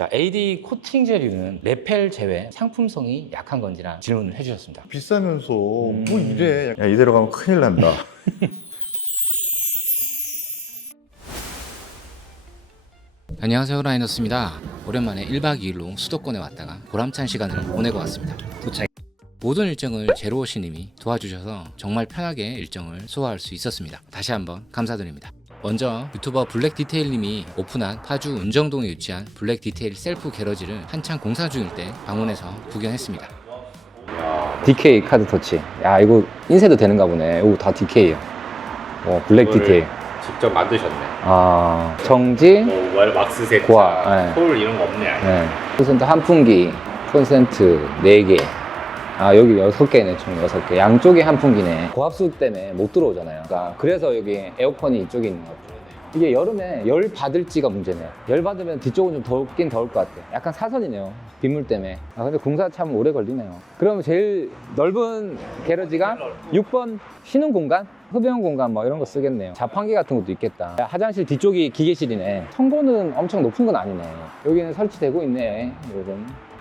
자, AD 코팅 재료는 레펠 제외 상품성이 약한 건지란 질문을 해주셨습니다. 비싸면서 뭐 이래. 야, 이대로 가면 큰일 난다. 안녕하세요, 라이너스입니다. 오랜만에 1박 2일로 수도권에 왔다가 보람찬 시간을 보내고 왔습니다. 도착. 모든 일정을 제로워시님이 도와주셔서 정말 편하게 일정을 소화할 수 있었습니다. 다시 한번 감사드립니다. 먼저 유튜버 블랙디테일님이 오픈한 파주 운정동에 위치한 블랙디테일 셀프 게러지를 한창 공사 중일 때 방문해서 구경했습니다. DK 카드 터치. 야, 이거 인쇄도 되는가 보네. 오, 다 DK예요. 블랙 디테일. 직접 만드셨네. 아, 정지, 왁스 세트, 고압, 네. 폴 이런 거 없네. 네. 콘센트 한풍기, 콘센트 4개. 아, 여기 6개네, 총 6개. 양쪽에 한풍기네. 고압수 때문에 못 들어오잖아요. 그러니까 그래서 여기 에어컨이 이쪽에 있는 것 같아요. 이게 여름에 열 받을지가 문제네요. 열 받으면 뒤쪽은 좀 덥긴 더울 것 같아요. 약간 사선이네요. 빗물 때문에. 아, 근데 공사 참 오래 걸리네요. 그러면 제일 넓은 게러지가 6번 쉬는 공간? 흡연 공간 뭐 이런 거 쓰겠네요. 자판기 같은 것도 있겠다. 화장실 뒤쪽이 기계실이네. 청고는 엄청 높은 건 아니네. 여기는 설치되고 있네.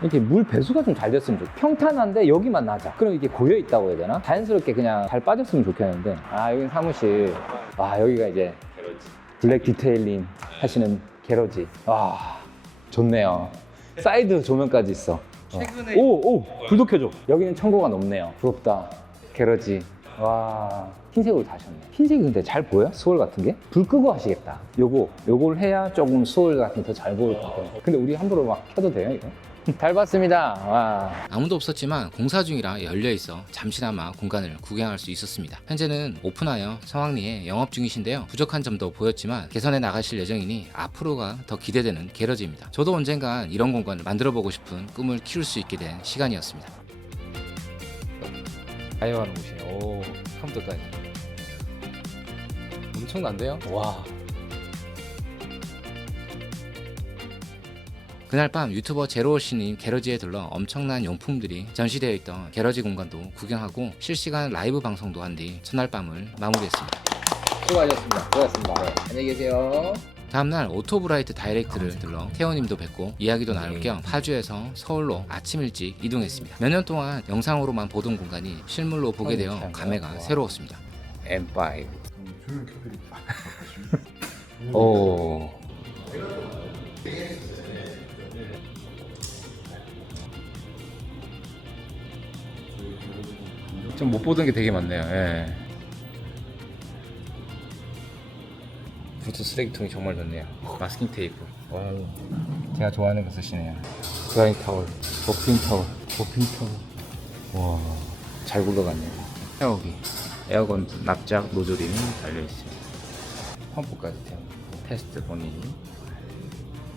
이렇게 물 배수가 좀 잘 됐으면 좋겠다. 평탄한데 여기만 낮아. 그럼 이게 고여 있다고 해야 되나? 자연스럽게 그냥 잘 빠졌으면 좋겠는데. 아, 여기는 사무실. 아, 여기가 이제 블랙 디테일링 하시는 게러지. 와, 좋네요. 사이드 조명까지 있어. 최근에 오, 불도 켜줘. 여기는 청고가 높네요. 부럽다. 게러지. 와, 흰색으로 다 하셨네. 흰색이 근데 잘 보여? 스월 같은 게? 불 끄고 하시겠다. 요걸 해야 조금 스월 같은 게 더 잘 보일 것 같아요. 근데 우리 함부로 막 켜도 돼요, 이거? 잘 봤습니다. 와. 아무도 없었지만 공사 중이라 열려 있어 잠시나마 공간을 구경할 수 있었습니다. 현재는 오픈하여 성황리에 영업 중이신데요. 부족한 점도 보였지만 개선해 나가실 예정이니 앞으로가 더 기대되는 게러지입니다. 저도 언젠간 이런 공간을 만들어 보고 싶은 꿈을 키울 수 있게 된 시간이었습니다. 가요하는 곳이에요. 오, 컴퓨터까지. 엄청난데요? 와. 그날 밤 유튜버 제로워시님 게러지에 들러 엄청난 용품들이 전시되어 있던 게러지 공간도 구경하고 실시간 라이브 방송도 한 뒤 첫날 밤을 마무리했습니다. 수고하셨습니다. 수고하셨습니다. 네, 안녕히 계세요. 다음날 오토브라이트 다이렉트를 들러 태호님도 뵙고 이야기도 나눌 겸 파주에서 서울로 아침 일찍 이동했습니다. 몇 년 동안 영상으로만 보던 공간이 실물로 보게 되어 감회가 새로웠습니다. M5. 오. 좀 못 보던 게 되게 많네요. 예. 블루투스 쓰레기통이 정말 좋네요. 마스킹 테이프. 와우. 제가 좋아하는 거 쓰시네요. 드라이 타월, 버핑 타월, 와, 잘 굴러갔네요. 태우기. 에어건 납작 노즐이 달려 있어요. 펌프까지 태우고. 테스트 본인.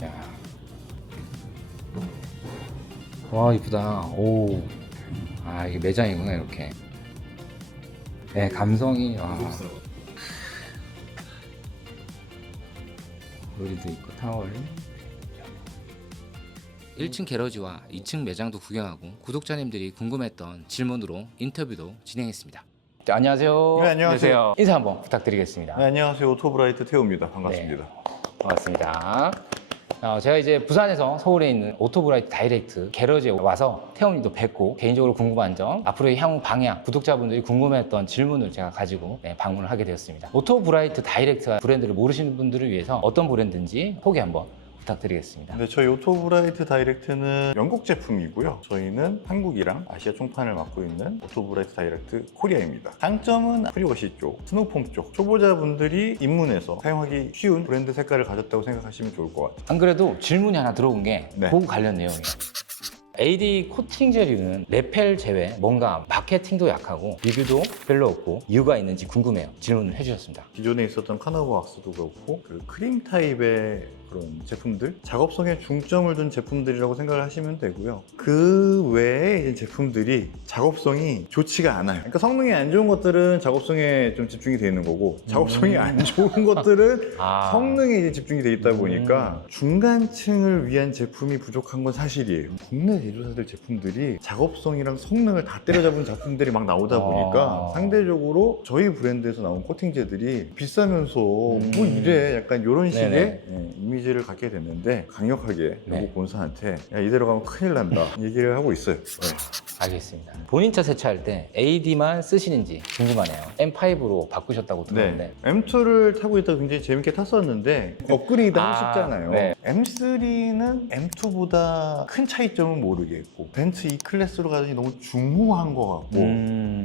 야. 와, 이쁘다. 오. 아, 이게 매장이구나, 이렇게. 네, 감성이. 와. 요리도 있고 타월. 1층 게러지와 2층 매장도 구경하고 구독자님들이 궁금했던 질문으로 인터뷰도 진행했습니다. 네, 안녕하세요. 네, 안녕하세요. 인사 한번 부탁드리겠습니다. 네, 안녕하세요. 오토브라이트 태호입니다. 반갑습니다. 반갑습니다. 제가 이제 부산에서 서울에 있는 오토브라이트 다이렉트 게러지에 와서 태훈님도 뵙고 개인적으로 궁금한 점, 앞으로의 향후 방향, 구독자분들이 궁금했던 질문을 제가 가지고 방문을 하게 되었습니다. 오토브라이트 다이렉트 브랜드를 모르시는 분들을 위해서 어떤 브랜드인지 소개 한번 부탁드리겠습니다. 네, 저희 오토브라이트 다이렉트는 영국 제품이고요. 저희는 한국이랑 아시아 총판을 맡고 있는 오토브라이트 다이렉트 코리아입니다. 장점은 프리워시 쪽, 스노우폼 쪽 초보자분들이 입문해서 사용하기 쉬운 브랜드 색깔을 가졌다고 생각하시면 좋을 것 같아요. 안 그래도 질문이 하나 들어온 게 네. 그거 관련 내용이에요. AD 코팅 재료는 레펠 제외 뭔가 마케팅도 약하고 리뷰도 별로 없고 이유가 있는지 궁금해요. 질문을 해주셨습니다. 기존에 있었던 카나버 왁스도 그렇고 그 크림 타입의 그런 제품들, 작업성에 중점을 둔 제품들이라고 생각을 하시면 되고요. 그 외에 이제 제품들이 작업성이 좋지가 않아요. 그러니까 성능이 안 좋은 것들은 작업성에 좀 집중이 되어 있는 거고, 작업성이 안 좋은 것들은 성능에 이제 집중이 되어 있다 보니까 중간층을 위한 제품이 부족한 건 사실이에요. 국내 제조사들 제품들이 작업성이랑 성능을 다 때려잡은 제품들이 막 나오다 보니까 상대적으로 저희 브랜드에서 나온 코팅제들이 비싸면서 뭐 이래 약간 이런 식의 이미지 이미지를 갖게 됐는데 강력하게 네. 영국 본사한테 야, 이대로 가면 큰일 난다 얘기를 하고 있어요. 네. 알겠습니다. 본인 차 세차할 때 AD만 쓰시는지 궁금하네요. M5로 바꾸셨다고 들었는데. 네. M2를 타고 있다가 굉장히 재밌게 탔었는데 업그레이드 하고 싶잖아요. 네. M3는 M2보다 큰 차이점은 모르겠고 벤츠 E클래스로 가더니 너무 중후한 것 같고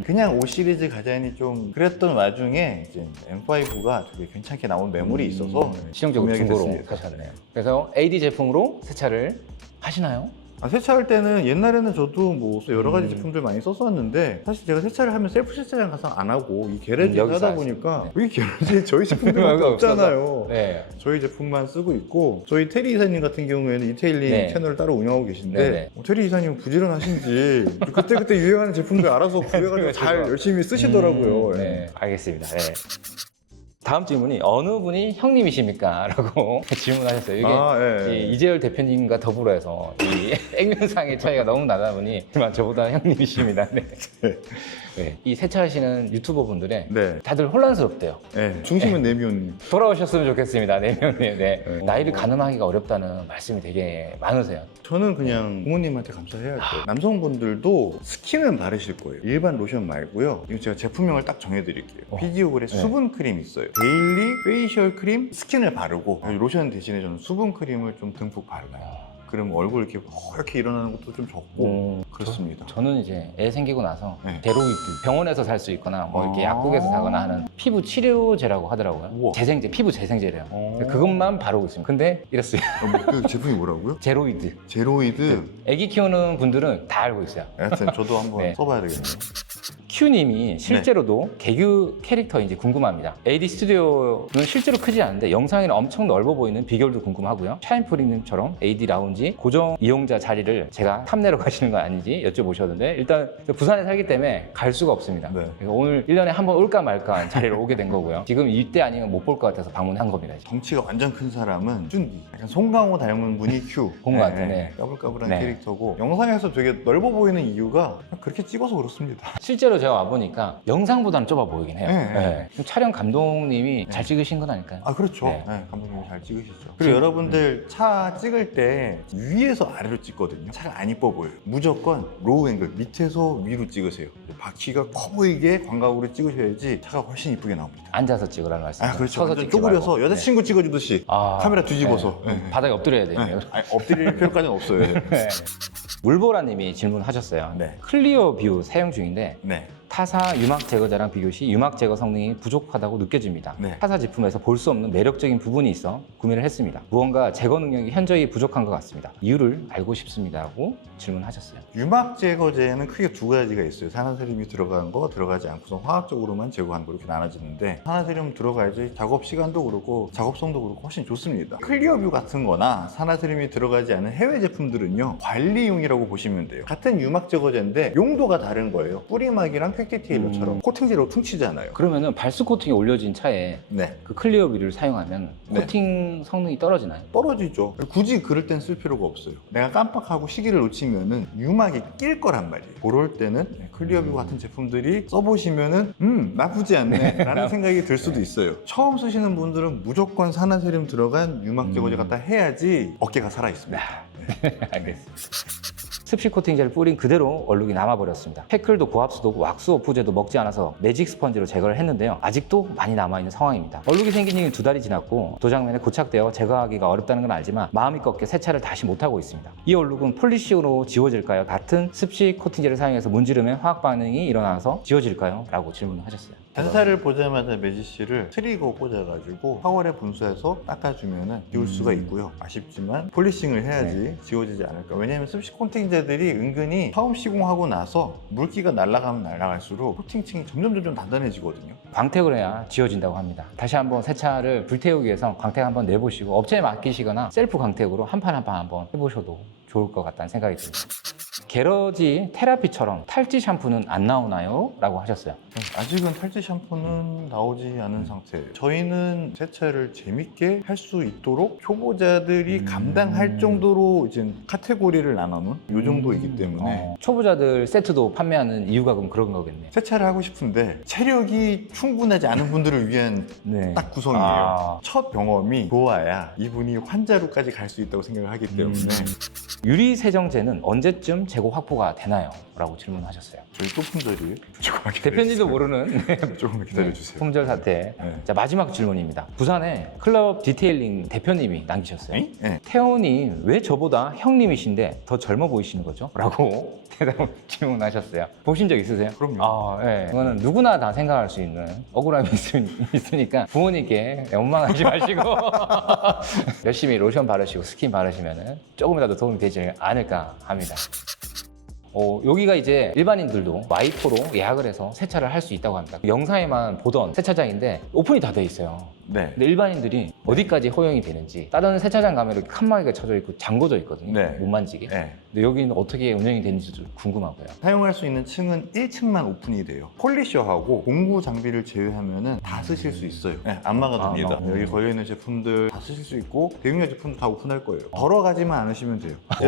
그냥 5 시리즈 가자니 좀 그랬던 와중에 이제 M5가 되게 괜찮게 나온 매물이 있어서 실용적으로 구매하게 중고로 됐습니다. 사셨네요. 그래서 AD 제품으로 세차를 하시나요? 세차할 때는 옛날에는 저도 뭐 여러 가지 제품들 많이 썼었는데 사실 제가 세차를 하면 셀프 세차장 가서 안 하고 이 게레지에 여기서 하다 보니까 여기 게레지에 저희 제품들밖에 여기가 없잖아요. 네. 저희 제품만 쓰고 있고 저희 테리 이사님 같은 경우에는 이테일링 네. 채널을 따로 운영하고 계신데 네네. 테리 이사님은 부지런하신지 그때그때 유행하는 제품들 알아서 구해가지고 잘 열심히 쓰시더라고요. 네, 알겠습니다. 네. 다음 질문이 어느 분이 형님이십니까? 라고 질문하셨어요. 이게 예. 이 이재열 대표님과 더불어 해서 이 액면상의 차이가 너무 나다 보니 정말 저보다 형님이십니다. 네. 네. 이 세차하시는 유튜버 분들의 네. 다들 혼란스럽대요. 네. 중심은 네미온님. 돌아오셨으면 좋겠습니다. 네 명님. 네. 나이를 가늠하기가 어렵다는 말씀이 되게 많으세요. 저는 그냥 부모님한테 감사해야죠. 남성분들도 스킨은 바르실 거예요. 일반 로션 말고요. 이거 제가 제품명을 딱 정해드릴게요. 피지오글의 네. 수분 크림 있어요. 데일리 페이셜 크림 스킨을 바르고 로션 대신에 저는 수분 크림을 좀 듬뿍 발라요. 그럼 얼굴 이렇게 이렇게 일어나는 것도 좀 적고 그렇습니다. 저는 이제 애 생기고 나서 네. 제로이드 병원에서 살 수 있거나 뭐 이렇게 아. 약국에서 사거나 하는 피부 치료제라고 하더라고요. 우와. 재생제, 피부 재생제래요. 어. 그것만 바르고 있습니다. 근데 이랬어요. 그 제품이 뭐라고요? 제로이드. 제로이드. 애기 키우는 분들은 다 알고 있어요. 하여튼 저도 한번 네. 써봐야 되겠네요. Q님이 실제로도 개그 캐릭터인지 궁금합니다. AD 스튜디오는 실제로 크지 않은데 영상에는 엄청 넓어 보이는 비결도 궁금하고요. 샤인프리님처럼 AD 라운지 고정 이용자 자리를 제가 탐내러 가시는 건 아닌지 여쭤보셨는데 일단 부산에 살기 때문에 갈 수가 없습니다. 네. 그래서 오늘 1년에 한 번 올까 말까 자리를 오게 된 거고요. 지금 이때 아니면 못 볼 것 같아서 방문한 겁니다. 덩치가 완전 큰 사람은 쭌디. 약간 송강호 닮은 분이 Q. 본것 같아요. 네. 까불까불한 네. 캐릭터고 영상에서 되게 넓어 보이는 이유가 그렇게 찍어서 그렇습니다. 실제로 제가 와보니까 영상보다는 좁아 보이긴 해요. 네. 네. 그럼 촬영 감독님이 잘 찍으신 건 아닐까요? 아 그렇죠. 네. 네, 감독님이 잘 찍으시죠. 그리고 여러분들 차 찍을 때 위에서 아래로 찍거든요. 차가 안 이뻐 보여요. 무조건 로우 앵글 밑에서 위로 찍으세요. 바퀴가 커 보이게 광각으로 찍으셔야지 차가 훨씬 이쁘게 나옵니다. 앉아서 찍으라는 말씀이죠. 아 그렇죠. 서서 완전 찍지 쪼그려서 말고. 여자친구 찍어주듯이 아, 카메라 뒤집어서. 네. 네. 바닥에 엎드려야 돼요. 네. 아니, 엎드릴 필요까지는 없어요. 네. 물보라님이 질문하셨어요. 네. 클리어 뷰 사용 중인데 네. 타사 유막 제거자랑 비교 시 유막 제거 성능이 부족하다고 느껴집니다. 네. 타사 제품에서 볼 수 없는 매력적인 부분이 있어 구매를 했습니다. 무언가 제거 능력이 현저히 부족한 것 같습니다. 이유를 알고 싶습니다라고 질문하셨어요. 유막 제거제는 크게 두 가지가 있어요. 산화세륨이 들어간 거, 들어가지 않고서 화학적으로만 제거한 거 이렇게 나눠지는데 산화세륨 들어가야지 작업 시간도 그렇고 작업성도 그렇고 훨씬 좋습니다. 클리어뷰 같은 거나 산화세륨이 들어가지 않은 해외 제품들은요 관리용이라고 보시면 돼요. 같은 유막 제거제인데 용도가 다른 거예요. 뿌리막이랑 퀵 디테일러처럼 코팅제로 퉁치잖아요. 그러면은 발수 코팅이 올려진 차에 네. 그 클리어 뷰를 사용하면 네. 코팅 성능이 떨어지나요? 떨어지죠. 굳이 그럴 땐 쓸 필요가 없어요. 내가 깜빡하고 시기를 놓치면은 유막이 낄 거란 말이에요. 그럴 때는 클리어뷰 같은 제품들이 써보시면은 나쁘지 않네 라는 생각이 들 수도 있어요. 처음 쓰시는 분들은 무조건 산화세륨 들어간 유막 제거제 갖다 해야지 어깨가 살아있습니다. 알겠습니다. 습식 코팅제를 뿌린 그대로 얼룩이 남아버렸습니다. 패클도 고압수도 왁스 오프제도 먹지 않아서 매직 스펀지로 제거를 했는데요. 아직도 많이 남아있는 상황입니다. 얼룩이 생긴 지 2달이 지났고 도장면에 고착되어 제거하기가 어렵다는 건 알지만 마음이 꺾여 세차를 다시 못하고 있습니다. 이 얼룩은 폴리식으로 지워질까요? 같은 습식 코팅제를 사용해서 문지르면 화학 반응이 일어나서 지워질까요? 라고 질문을 하셨어요. 단사를 보자마자 매지씨를 트리거 꽂아가지고 파워에 분수해서 닦아주면 지울 수가 있고요. 아쉽지만 폴리싱을 해야지 지워지지 않을까. 왜냐하면 습식 코팅제들이 은근히 처음 시공하고 나서 물기가 날아가면 날아갈수록 코팅층이 점점 단단해지거든요. 광택을 해야 지워진다고 합니다. 다시 한번 세차를 불태우기 위해서 광택 한번 내보시고 업체에 맡기시거나 셀프 광택으로 한 판 한 판 한번 해보셔도 좋을 것 같다는 생각이 듭니다. 게러지 테라피처럼 탈지 샴푸는 안 나오나요? 라고 하셨어요. 아직은 탈지 샴푸는 나오지 않은 상태예요. 저희는 세차를 재밌게 할 수 있도록 초보자들이 감당할 정도로 이제 카테고리를 나눠놓은 이 정도이기 때문에 초보자들 세트도 판매하는 이유가 그럼 그런 거겠네. 세차를 하고 싶은데 체력이 충분하지 않은 분들을 위한 네. 딱 구성이에요. 첫 경험이 좋아야 이분이 환자로까지 갈 수 있다고 생각을 하기 때문에 유리 세정제는 언제쯤 재고 확보가 되나요? 라고 질문하셨어요. 저희 또 품절이에요. 조금만 대표님도 모르는 조금만 기다려주세요. 품절 사태. 네. 자, 마지막 질문입니다. 부산에 클럽 디테일링 대표님이 남기셨어요. 네. 태원이 왜 저보다 형님이신데 더 젊어 보이시는 거죠? 라고 대답을 질문하셨어요. 보신 적 있으세요? 그럼요. 아, 네. 그거는 누구나 다 생각할 수 있는 억울함이 있으니까 부모님께 원망하지 마시고 열심히 로션 바르시고 스킨 바르시면 조금이라도 도움이 되지 않을까 합니다. 여기가 이제 일반인들도 와이퍼로 예약을 해서 세차를 할 수 있다고 합니다. 영상에만 보던 세차장인데 오픈이 다 돼 있어요. 네. 근데 일반인들이 어디까지 허용이 되는지 다른 세차장 가면 이렇게 칸막이가 쳐져 있고 잠궈져 있거든요. 네. 못 만지게. 네. 근데 여기는 어떻게 운영이 되는지도 궁금하고요. 사용할 수 있는 층은 1층만 오픈이 돼요. 폴리셔하고 공구 장비를 제외하면은 다 쓰실 수 있어요. 네, 안 막아둡니다. 여기 걸려있는 제품들 다 쓰실 수 있고 대용량 제품도 다 오픈할 거예요. 걸어가지만 않으시면 돼요. 이제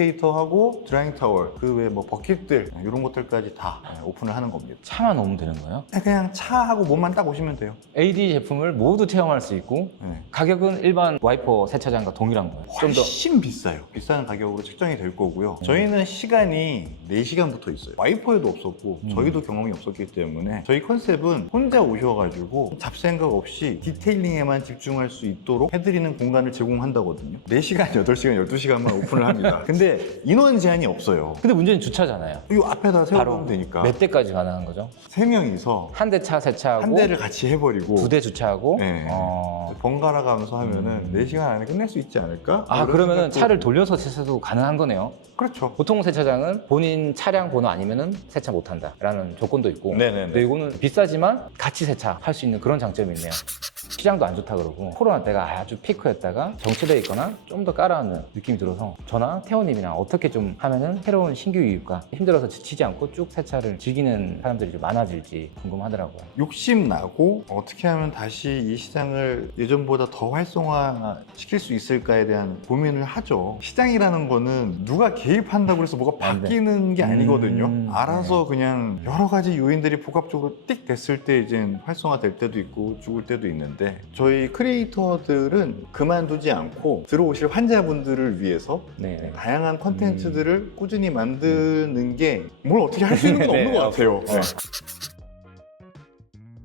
어플리케이터하고 드라잉 타월, 그 외에 뭐 버킷들 이런 것들까지 다 오픈을 하는 겁니다. 차만 오면 되는 거예요? 그냥 차하고 몸만 딱 오시면 돼요. AD 제품을 모두 체험할 수 있고 네. 가격은 일반 와이퍼 세차장과 동일한 거예요. 좀 더 훨씬 비싸요. 비싼 가격으로 책정이 될 거고요. 저희는 시간이 4시간부터 있어요. 와이퍼에도 없었고 저희도 경험이 없었기 때문에 저희 컨셉은 혼자 오셔가지고 잡생각 없이 디테일링에만 집중할 수 있도록 해드리는 공간을 제공한다거든요. 4시간, 8시간, 12시간만 오픈을 합니다. 근데 인원 제한이 없어요. 근데 문제는 주차잖아요. 이 앞에다 바로 세워놓으면 되니까 몇 대까지 가능한 거죠? 3명이서 한 대 차 세차하고 한 대를 같이 해버리고 2대 주차하고 네. 번갈아 가면서 하면은 4시간 안에 끝낼 수 있지 않을까? 아, 이런 그러면은 생각도- 차를 돌려서 세차도 가능한 거네요. 그렇죠. 보통 세차장은 본인 차량 번호 아니면은 세차 못 한다라는 조건도 있고. 네네네. 근데 이거는 비싸지만 같이 세차할 수 있는 그런 장점이 있네요. 시장도 안 좋다 그러고 코로나 때가 아주 피크였다가 정체되어 있거나 좀 더 깔아앉는 느낌이 들어서 저나 태호님이랑 어떻게 좀 하면은 새로운 신규 유입과 힘들어서 지치지 않고 쭉 세차를 즐기는 사람들이 좀 많아질지 궁금하더라고요. 욕심 나고 어떻게 하면 다시 이 시장을 예전보다 더 활성화 시킬 수 있을까에 대한 고민을 하죠. 시장이라는 거는 누가 개입한다고 해서 뭐가 안 돼. 바뀌는 게 아니거든요. 알아서 네. 그냥 여러 가지 요인들이 복합적으로 띡 됐을 때 이제 활성화 될 때도 있고 죽을 때도 있는데 저희 크리에이터들은 그만두지 않고 들어오실 환자분들을 위해서 네. 다양한 콘텐츠들을 꾸준히 만드는 게 뭘 어떻게 할 수 있는 건 네, 없는 것 같아요. 네.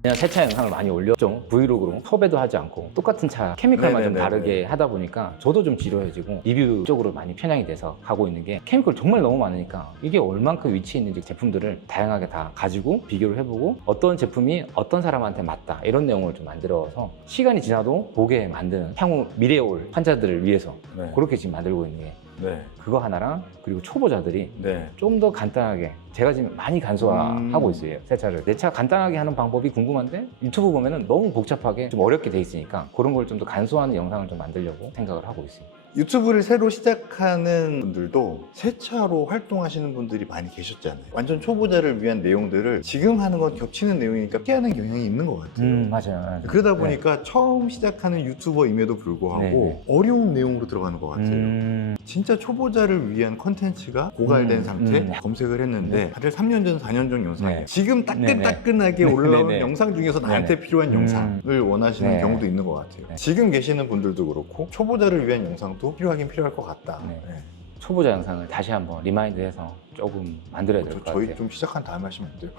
그냥 세차 영상을 많이 올렸죠. 브이로그로 섭외도 하지 않고 똑같은 차 케미컬만 좀 네네네네. 다르게 하다 보니까 저도 좀 지루해지고 리뷰 쪽으로 많이 편향이 돼서 가고 있는 게 케미컬 정말 너무 많으니까 이게 얼만큼 위치에 있는지 제품들을 다양하게 다 가지고 비교를 해보고 어떤 제품이 어떤 사람한테 맞다 이런 내용을 좀 만들어서 시간이 지나도 보게 만드는 향후 미래에 올 환자들을 위해서 네. 그렇게 지금 만들고 있는 게 네. 그거 하나랑 그리고 초보자들이 네. 좀 더 간단하게 제가 지금 많이 간소화하고 있어요. 세차를. 내 차 간단하게 하는 방법이 궁금한데 유튜브 보면은 너무 복잡하게 좀 어렵게 돼 있으니까 그런 걸 좀 더 간소화하는 영상을 좀 만들려고 생각을 하고 있어요. 유튜브를 새로 시작하는 분들도 세차로 활동하시는 분들이 많이 계셨잖아요. 완전 초보자를 위한 내용들을 지금 하는 건 겹치는 내용이니까 피하는 경향이 있는 것 같아요. 맞아요. 그러다 보니까 처음 시작하는 유튜버임에도 불구하고 어려운 내용으로 들어가는 것 같아요. 진짜 초보자를 위한 컨텐츠가 고갈된 상태 검색을 했는데 다들 3년 전, 4년 전 영상이에요. 네. 지금 따끈따끈하게 올라온 네네. 영상 중에서 나한테 필요한 영상을 원하시는 네. 경우도 있는 것 같아요. 네. 지금 계시는 분들도 그렇고 초보자를 위한 영상도 필요하긴 필요할 것 같다. 네. 네. 초보자 영상을 다시 한번 리마인드해서 조금 만들어야 될 것 같아요. 저희 좀 시작한 다음에 하시면 안 돼요?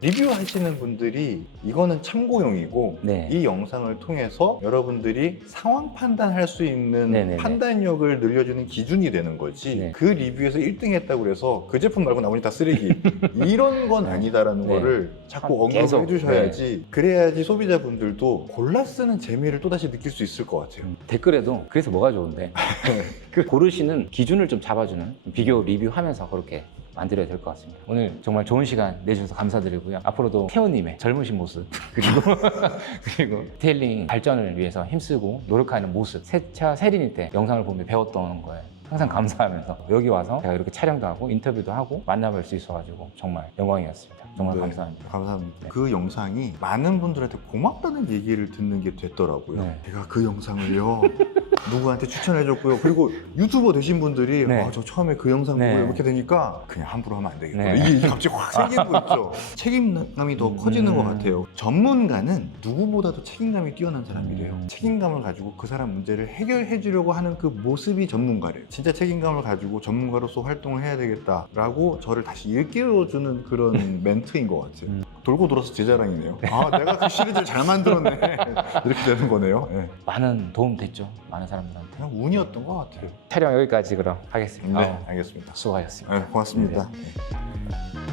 리뷰하시는 분들이 이거는 참고용이고 네. 이 영상을 통해서 여러분들이 상황 판단할 수 있는 네네네. 판단력을 늘려주는 기준이 되는 거지 네. 그 리뷰에서 1등 했다고 그래서 그 제품 말고 나머지 다 쓰레기 이런 건 아니다라는 네. 거를 자꾸 언급을 계속, 해주셔야지 그래야지 소비자분들도 골라 쓰는 재미를 또다시 느낄 수 있을 것 같아요. 댓글에도 그래서 뭐가 좋은데 그 고르시는 기준을 좀 잡아주는 비교 리뷰하면서 그렇게 만들어야 될 것 같습니다. 오늘 정말 좋은 시간 내주셔서 감사드리고요. 앞으로도 태호님의 젊으신 모습 그리고 디테일링 발전을 위해서 힘쓰고 노력하는 모습 세차 세린이 때 영상을 보며 배웠던 거에 항상 감사하면서 여기 와서 제가 이렇게 촬영도 하고 인터뷰도 하고 만나뵐 수 있어가지고 정말 영광이었습니다. 정말 네, 감사합니다. 감사합니다. 그 영상이 많은 분들한테 고맙다는 얘기를 듣는 게 됐더라고요. 네. 제가 그 영상을요 누구한테 추천해줬고요. 그리고 유튜버 되신 분들이 네. 저 처음에 그 영상 보고 네. 이렇게 되니까 그냥 함부로 하면 안 되겠다. 네. 이게 갑자기 확 생기는 거 있죠. 책임감이 더 커지는 것 같아요. 전문가는 누구보다도 책임감이 뛰어난 사람이래요. 책임감을 가지고 그 사람 문제를 해결해 주려고 하는 그 모습이 전문가래요. 진짜 책임감을 가지고 전문가로서 활동을 해야 되겠다라고 저를 다시 일깨워주는 그런 멘트인 것 같아요. 돌고 돌아서 제 자랑이네요. 아, 내가 그 시리즈를 잘 만들었네. 이렇게 되는 거네요. 네. 많은 도움 됐죠. 많은 사람들한테. 그냥 운이었던 것 같아요. 촬영 여기까지 그럼 하겠습니다. 네, 알겠습니다. 수고하셨습니다. 네, 고맙습니다. 네.